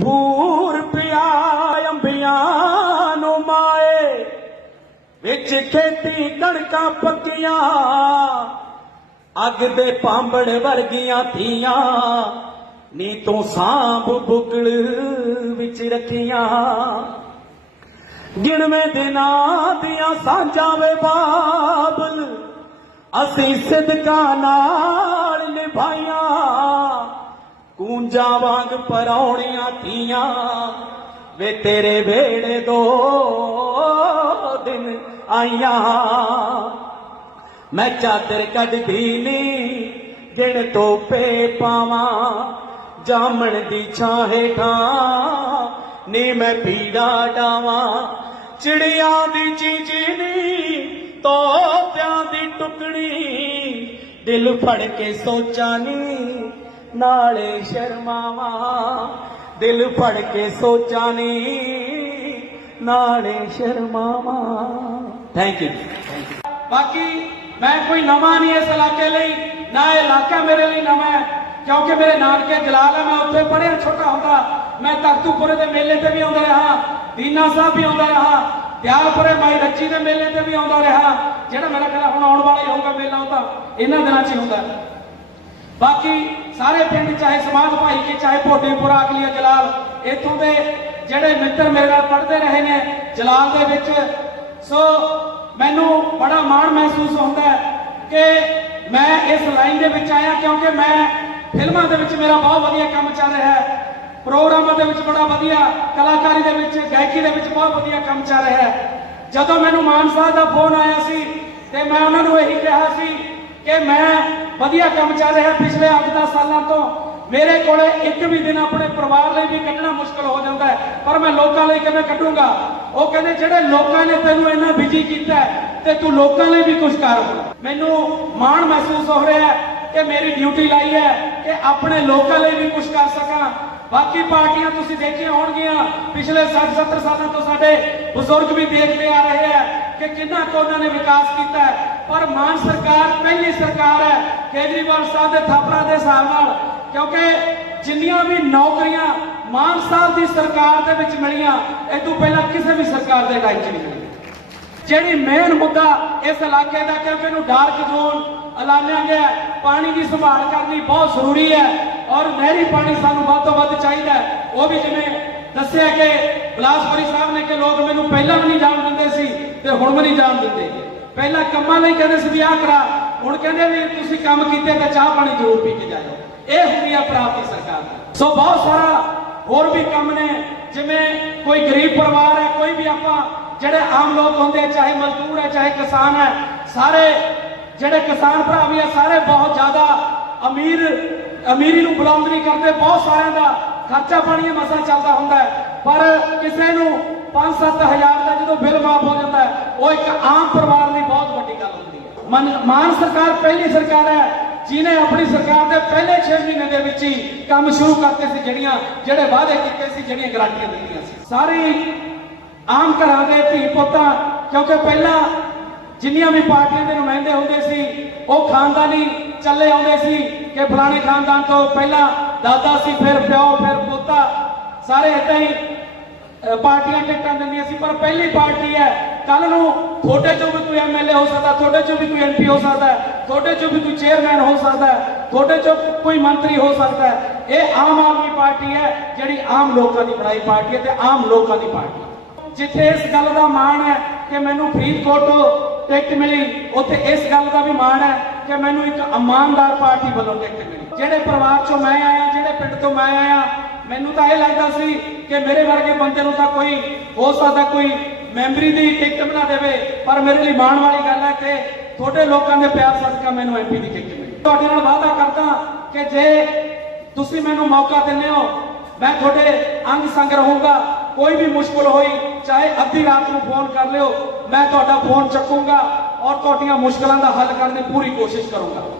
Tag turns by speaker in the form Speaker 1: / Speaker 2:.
Speaker 1: ਭੂਰ ਪਿਆ ਅੰਬੀਆਂ ਨੂੰ ਮਾਏ, ਵਿੱਚ ਖੇਤੀ ਕਣਕਾਂ ਪੱਕੀਆਂ, ਅੱਗ ਦੇ ਪਾਂਬੜ ਵਰਗੀਆਂ ਧੀਆਂ ਨੀ ਤੂੰ ਸਾਂਭ ਬੁਗਲ ਵਿੱਚ ਰੱਖੀਆਂ। ਗਿਣਵੇਂ ਦਿਨਾਂ ਦੀਆਂ ਸਾਂਝਾਂ ਵੇ ਬਾਬਲ, ਅਸੀਂ ਸਿਦਕਾਂ ਨਾਲ ਨਿਭਾਈਆਂ। ਕੂੰਜਾਂ ਵਾਂਗ ਪਰੌਣੀਆਂ ਧੀਆਂ ਵੇ ਤੇਰੇ ਵੇੜੇ ਦੋ ਦਿਨ ਆਈਆਂ। ਮੈਂ ਚਾਦਰ ਕੱਢਦੀ ਨੀ, ਦਿਨ ਤੋਪੇ ਪਾਵਾਂ। ਜਾਮਣ ਦੀ ਛਾਂ ਹੇਠਾਂ ਨੀ ਮੈਂ ਪੀੜਾ ਡਾਵਾਂ। ਚਿੜੀਆਂ ਦੀ ਚੀਚੀ ਨੀ ਤੋਤਿਆਂ ਦੀ ਟੁਕੜੀ, ਦਿਲ ਫੜ ਕੇ ਸੋਚਾਂ ਨੀ। ਨਾਲੇ ਸ਼ਰਮਾਵਾਂ ਦਿਲ ਫੜ ਕੇ ਸੋਚਾਂ ਨੀ। ਨਾਲੇ ਸ਼ਰਮਾਵਾਂ। ਥੈਂਕ ਯੂ
Speaker 2: ਬਾਕੀ ਮੈਂ ਕੋਈ ਨਵਾਂ ਨਹੀਂ ਇਸ ਇਲਾਕੇ ਲਈ ਨਾ ਇਹ ਇਲਾਕਾ ਮੇਰੇ ਲਈ ਨਵਾਂ ਹੈ ਕਿਉਂਕਿ ਮੇਰੇ ਨਾਨਕੇ ਜਲਾਲ ਹੈ ਮੈਂ ਉੱਥੇ ਪੜ੍ਹਿਆ ਛੋਟਾ ਹੁੰਦਾ। ਮੈਂ ਤਖਤੂਪੁਰੇ ਦੇ ਮੇਲੇ ਤੇ ਵੀ ਆਉਂਦਾ ਰਿਹਾ ਦੀਨਾ ਸਾਹਿਬ ਵੀ ਆਉਂਦਾ ਰਿਹਾ ਦਿਆਲਪੁਰੇ ਮਾਈ ਰੱਜੀ ਦੇ ਮੇਲੇ ਤੇ ਵੀ ਆਉਂਦਾ ਰਿਹਾ ਜਿਹੜਾ ਮੇਰਾ ਕਹਿੰਦਾ ਹੁਣ ਆਉਣ ਵਾਲਾ ਹੀ ਹੋਊਗਾ ਮੇਲਾ ਉਹ ਤਾਂ ਇਹਨਾਂ ਦਿਨਾਂ 'ਚ ਹੀ ਹੁੰਦਾ। ਬਾਕੀ ਸਾਰੇ ਪਿੰਡ ਚਾਹੇ ਸਮਾਜ ਭਾਈ ਕੇ, ਚਾਹੇ ਭੋਡੇਪੁਰਾ ਅਕਲੀਆ ਜਲਾਲ, ਇੱਥੋਂ ਦੇ ਜਿਹੜੇ ਮਿੱਤਰ ਮੇਰੇ ਨਾਲ ਪੜ੍ਹਦੇ ਰਹੇ ਨੇ, ਜਲਾਲ ਦੇ ਵਿੱਚ। ਸੋ ਮੈਨੂੰ ਬੜਾ ਮਾਣ ਮਹਿਸੂਸ ਹੁੰਦਾ ਹੈ ਕਿ ਮੈਂ ਇਸ ਲਾਈਨ ਦੇ ਵਿੱਚ ਆਇਆ ਕਿਉਂਕਿ ਮੈਂ ਫਿਲਮਾਂ ਦੇ ਵਿੱਚ ਮੇਰਾ ਬਹੁਤ ਵਧੀਆ ਕੰਮ ਚੱਲ ਰਿਹਾ ਹੈ। ਪ੍ਰੋਗਰਾਮਾਂ ਦੇ ਵਿੱਚ ਬੜਾ ਵਧੀਆ, ਕਲਾਕਾਰੀ ਦੇ ਵਿੱਚ, ਗਾਇਕੀ ਦੇ ਵਿੱਚ ਬਹੁਤ ਵਧੀਆ ਕੰਮ ਚੱਲ ਰਿਹਾ ਹੈ। ਜਦੋਂ ਮੈਨੂੰ ਮਾਨ ਸਾਹਿਬ ਦਾ ਫੋਨ ਆਇਆ ਸੀ ਤੇ ਮੈਂ ਉਹਨਾਂ ਨੂੰ ਇਹੀ ਕਿਹਾ ਸੀ ਕਿ ਮੈਂ ਵਧੀਆ ਕੰਮ ਚੱਲ ਰਿਹਾ ਪਿਛਲੇ 8-10 ਸਾਲਾਂ ਤੋਂ। ਮੇਰੇ ਕੋਲੇ ਇੱਕ ਵੀ ਦਿਨ ਆਪਣੇ ਪਰਿਵਾਰ ਲਈ ਵੀ ਕੱਢਣਾ ਮੁਸ਼ਕਲ ਹੋ ਜਾਂਦਾ ਹੈ, ਪਰ ਮੈਂ ਲੋਕਾਂ ਲਈ ਕਿਵੇਂ ਕੱਢੂੰਗਾ? ਉਹ ਕਹਿੰਦੇ, ਜਿਹੜੇ ਲੋਕਾਂ ਨੇ ਤੈਨੂੰ ਇੰਨਾ ਬਿਜ਼ੀ ਕੀਤਾ ਤੇ ਤੂੰ ਲੋਕਾਂ ਲਈ ਵੀ ਕੁਝ ਕਰ ਮੈਨੂੰ ਮਾਣ ਮਹਿਸੂਸ ਹੋ ਰਿਹਾ ਹੈ ਕਿ ਮੇਰੀ ਡਿਊਟੀ ਲਾਈ ਹੈ ਕਿ ਆਪਣੇ ਲੋਕਾਂ ਲਈ ਵੀ ਕੁਝ ਕਰ ਸਕਾਂ। ਬਾਕੀ ਪਾਰਟੀਆਂ ਤੁਸੀਂ ਦੇਖੀਆਂ ਹੋਣਗੀਆਂ, ਪਿਛਲੇ 60-70 ਸਾਲਾਂ ਤੋਂ ਸਾਡੇ ਬਜ਼ੁਰਗ ਵੀ ਦੇਖਦੇ ਆ ਰਹੇ ਹੈ ਕਿ ਕਿੰਨਾ ਕੁ ਉਹਨਾਂ ਨੇ ਵਿਕਾਸ ਕੀਤਾ ਹੈ। ਪਰ ਮਾਨ ਸਰਕਾਰ ਪਹਿਲੀ ਸਰਕਾਰ ਹੈ, ਕੇਜਰੀਵਾਲ ਸਾਹਿਬ ਦੇ ਥਾਪੜਾ ਦੇ ਹਿਸਾਬ ਨਾਲ, ਕਿਉਂਕਿ ਜਿੰਨੀਆਂ ਵੀ ਨੌਕਰੀਆਂ ਮਾਨ ਸਾਹਿਬ ਦੀ ਸਰਕਾਰ ਦੇ ਵਿੱਚ ਮਿਲੀਆਂ, ਇਹ ਤੋਂ ਪਹਿਲਾਂ ਕਿਸੇ ਵੀ ਸਰਕਾਰ ਦੇ ਟਾਈਮ 'ਚ ਨਹੀਂ ਮਿਲੀਆਂ। ਜਿਹੜੀ ਮੇਨ ਮੁੱਦਾ ਇਸ ਇਲਾਕੇ ਦਾ, ਕਿਉਂਕਿ ਇਹਨੂੰ ਡਾਰਕ ਜ਼ੋਨ ਐਲਾਨਿਆ ਗਿਆ ਪਾਣੀ ਦੀ ਸੰਭਾਲ ਕਰਨੀ ਬਹੁਤ ਜ਼ਰੂਰੀ ਹੈ, ਔਰ ਨਹਿਰੀ ਪਾਣੀ ਸਾਨੂੰ ਵੱਧ ਤੋਂ ਵੱਧ ਚਾਹੀਦਾ ਉਹ ਵੀ ਜਿਵੇਂ ਦੱਸਿਆ ਕਿ ਬਲਾਸਪੁਰੀ ਸਾਹਿਬ ਨੇ ਕਿ ਲੋਕ ਮੈਨੂੰ ਪਹਿਲਾਂ ਵੀ ਨਹੀਂ ਜਾਣ ਦਿੰਦੇ ਸੀ, ਤੇ ਹੁਣ ਵੀ ਨਹੀਂ ਜਾਣ ਦਿੰਦੇ। ਪਹਿਲਾਂ ਕੰਮਾਂ ਲਈ ਕਹਿੰਦੇ ਸੀ ਵੀ ਆਹ ਕਰਾ। ਹੁਣ ਕਹਿੰਦੇ ਵੀ ਤੁਸੀਂ ਕੰਮ ਕੀਤੇ ਤਾਂ ਚਾਹ ਪਾਣੀ ਜ਼ਰੂਰ ਪੀ ਕੇ ਜਾਇਓ। ਇਹ ਹੁੰਦੀ ਆ ਪ੍ਰਾਪਤੀ ਸਰਕਾਰ ਦੀ ਸੋ ਬਹੁਤ ਸਾਰਾ ਹੋਰ ਵੀ ਕੰਮ ਨੇ, ਜਿਵੇਂ ਕੋਈ ਗਰੀਬ ਪਰਿਵਾਰ ਹੈ, ਕੋਈ ਵੀ ਆਪਾਂ ਜਿਹੜੇ ਆਮ ਲੋਕ ਹੁੰਦੇ ਚਾਹੇ ਮਜ਼ਦੂਰ ਹੈ, ਚਾਹੇ ਕਿਸਾਨ ਹੈ, ਸਾਰੇ ਜਿਹੜੇ ਕਿਸਾਨ ਭਰਾ ਵੀ ਆ, ਸਾਰੇ ਬਹੁਤ ਜ਼ਿਆਦਾ ਅਮੀਰ, ਅਮੀਰੀ ਨੂੰ ਬੁਲੰਦ ਨਹੀਂ ਕਰਦੇ। ਬਹੁਤ ਸਾਰਿਆਂ ਦਾ ਖਰਚਾ ਪਾਣੀ ਮਸਾ ਚੱਲਦਾ ਹੁੰਦਾ ਪਰ ਕਿਸੇ ਨੂੰ 5-7 ਹਜ਼ਾਰ ਦਾ ਜਦੋਂ ਬਿੱਲ ਮਾਫ ਹੋ ਜਾਂਦਾ ਹੈ, ਉਹ ਇੱਕ ਆਮ ਪਰਿਵਾਰ ਲਈ ਬਹੁਤ ਵੱਡੀ ਗੱਲ ਹੁੰਦੀ ਹੈ। ਮਾਨ ਸਰਕਾਰ ਪਹਿਲੀ ਸਰਕਾਰ ਹੈ ਜਿਨੇ ਆਪਣੀ ਸਰਕਾਰ ਦੇ ਪਹਿਲੇ 6 ਮਹੀਨੇ ਦੇ ਵਿੱਚ ਹੀ ਕੰਮ ਸ਼ੁਰੂ ਕਰਤੇ ਸੀ, ਜਿਹੜੀਆਂ, ਜਿਹੜੇ ਵਾਅਦੇ ਕੀਤੇ ਸੀ, ਜਿਹੜੀਆਂ ਗਾਰੰਟੀਆਂ ਦਿੱਤੀਆਂ ਸੀ। ਸਾਰੀ ਆਮ ਘਰਾਂ ਦੇ ਧੀ ਪੁੱਤਾਂ, ਕਿਉਂਕਿ ਪਹਿਲਾਂ ਜਿੰਨੀਆਂ ਵੀ ਪਾਰਟੀਆਂ ਦੇ ਨੁਮਾਇੰਦੇ ਹੁੰਦੇ ਸੀ, ਉਹ ਖਾਨਦਾਨੀ ਚੱਲੇ ਆਉਂਦੇ ਸੀ ਕਿ ਫਲਾਣੇ ਖਾਨਦਾਨ ਤੋਂ ਪਹਿਲਾਂ ਦਾਦਾ ਸੀ, ਫਿਰ ਪਿਓ, ਫਿਰ ਪੋਤਾ, ਸਾਰੇ ਏਦਾਂ ਹੀ ਪਾਰਟੀਆਂ ਟਿਕਟਾਂ ਦਿੰਦੀਆਂ ਸੀ, ਪਰ ਪਹਿਲੀ ਪਾਰਟੀ ਹੈ ਕੱਲ ਨੂੰ ਤੁਹਾਡੇ ਚੋਂ ਵੀ ਕੋਈ ਐਮਐਲਏ ਹੋ ਸਕਦਾ, ਤੁਹਾਡੇ ਚੋਂ ਵੀ ਕੋਈ ਐਮਪੀ ਹੋ ਸਕਦਾ, ਤੁਹਾਡੇ ਚੋਂ ਵੀ ਕੋਈ ਚੇਅਰਮੈਨ ਹੋ ਸਕਦਾ, ਤੁਹਾਡੇ ਚੋਂ ਕੋਈ ਮੰਤਰੀ ਹੋ ਸਕਦਾ, ਇਹ ਆਮ ਆਦਮੀ ਪਾਰਟੀ ਹੈ, ਜਿਹੜੀ ਆਮ ਲੋਕਾਂ ਦੀ ਬਣਾਈ ਪਾਰਟੀ ਹੈ ਤੇ ਆਮ ਲੋਕਾਂ ਦੀ ਪਾਰਟੀ ਜਿੱਥੇ ਇਸ ਗੱਲ ਦਾ ਮਾਣ ਹੈ ਕਿ ਮੈਨੂੰ ਫਰੀਦਕੋਟ ਤੋਂ ਟਿਕਟ ਮਿਲੀ, ਉੱਥੇ ਇਸ ਗੱਲ ਦਾ ਵੀ ਮਾਣ ਹੈ ਕਿ ਮੈਨੂੰ ਇੱਕ ਇਮਾਨਦਾਰ ਪਾਰਟੀ ਵੱਲੋਂ ਟਿਕਟ ਮਿਲੀ। ਜਿਹੜੇ ਪਰਿਵਾਰ ਚੋਂ ਮੈਂ ਆਇਆ, ਜਿਹੜੇ ਪਿੰਡ ਤੋਂ ਮੈਂ ਆਇਆ ਮੈਨੂੰ ਤਾਂ ਇਹ ਲੱਗਦਾ ਸੀ ਕਿ ਮੇਰੇ ਵਰਗੇ ਬੰਦੇ ਨੂੰ ਤਾਂ ਕੋਈ ਹੋ ਸਕਦਾ ਕੋਈ ਮੈਂਬਰੀ ਦੀ ਟਿਕਟ ਬਣਾ ਦੇਵੇ, ਪਰ ਮੇਰੇ ਲਈ ਮਾਣ ਵਾਲੀ ਗੱਲ ਹੈ ਕਿ ਤੁਹਾਡੇ ਲੋਕਾਂ ਦੇ ਪਿਆਰ ਸਦਕਾ ਮੈਨੂੰ ਐਮਪੀ ਦੀ ਟਿਕਟ ਮਿਲੀ। ਤੁਹਾਡੇ ਨਾਲ ਵਾਅਦਾ ਕਰਦਾ ਕਿ ਜੇ ਤੁਸੀਂ ਮੈਨੂੰ ਮੌਕਾ ਦਿੰਦੇ ਹੋ, ਮੈਂ ਤੁਹਾਡੇ ਅੰਗ ਸੰਗ ਰਹੂੰਗਾ, ਕੋਈ ਵੀ ਮੁਸ਼ਕਲ ਹੋਈ, ਚਾਹੇ ਅੱਧੀ ਰਾਤ ਨੂੰ ਫੋਨ ਕਰ ਲਿਓ, ਮੈਂ ਤੁਹਾਡਾ ਫੋਨ ਚੱਕੂੰਗਾ ਔਰ ਤੁਹਾਡੀਆਂ ਮੁਸ਼ਕਲਾਂ ਦਾ ਹੱਲ ਕਰਨ ਦੀ ਪੂਰੀ ਕੋਸ਼ਿਸ਼ ਕਰੂੰਗਾ।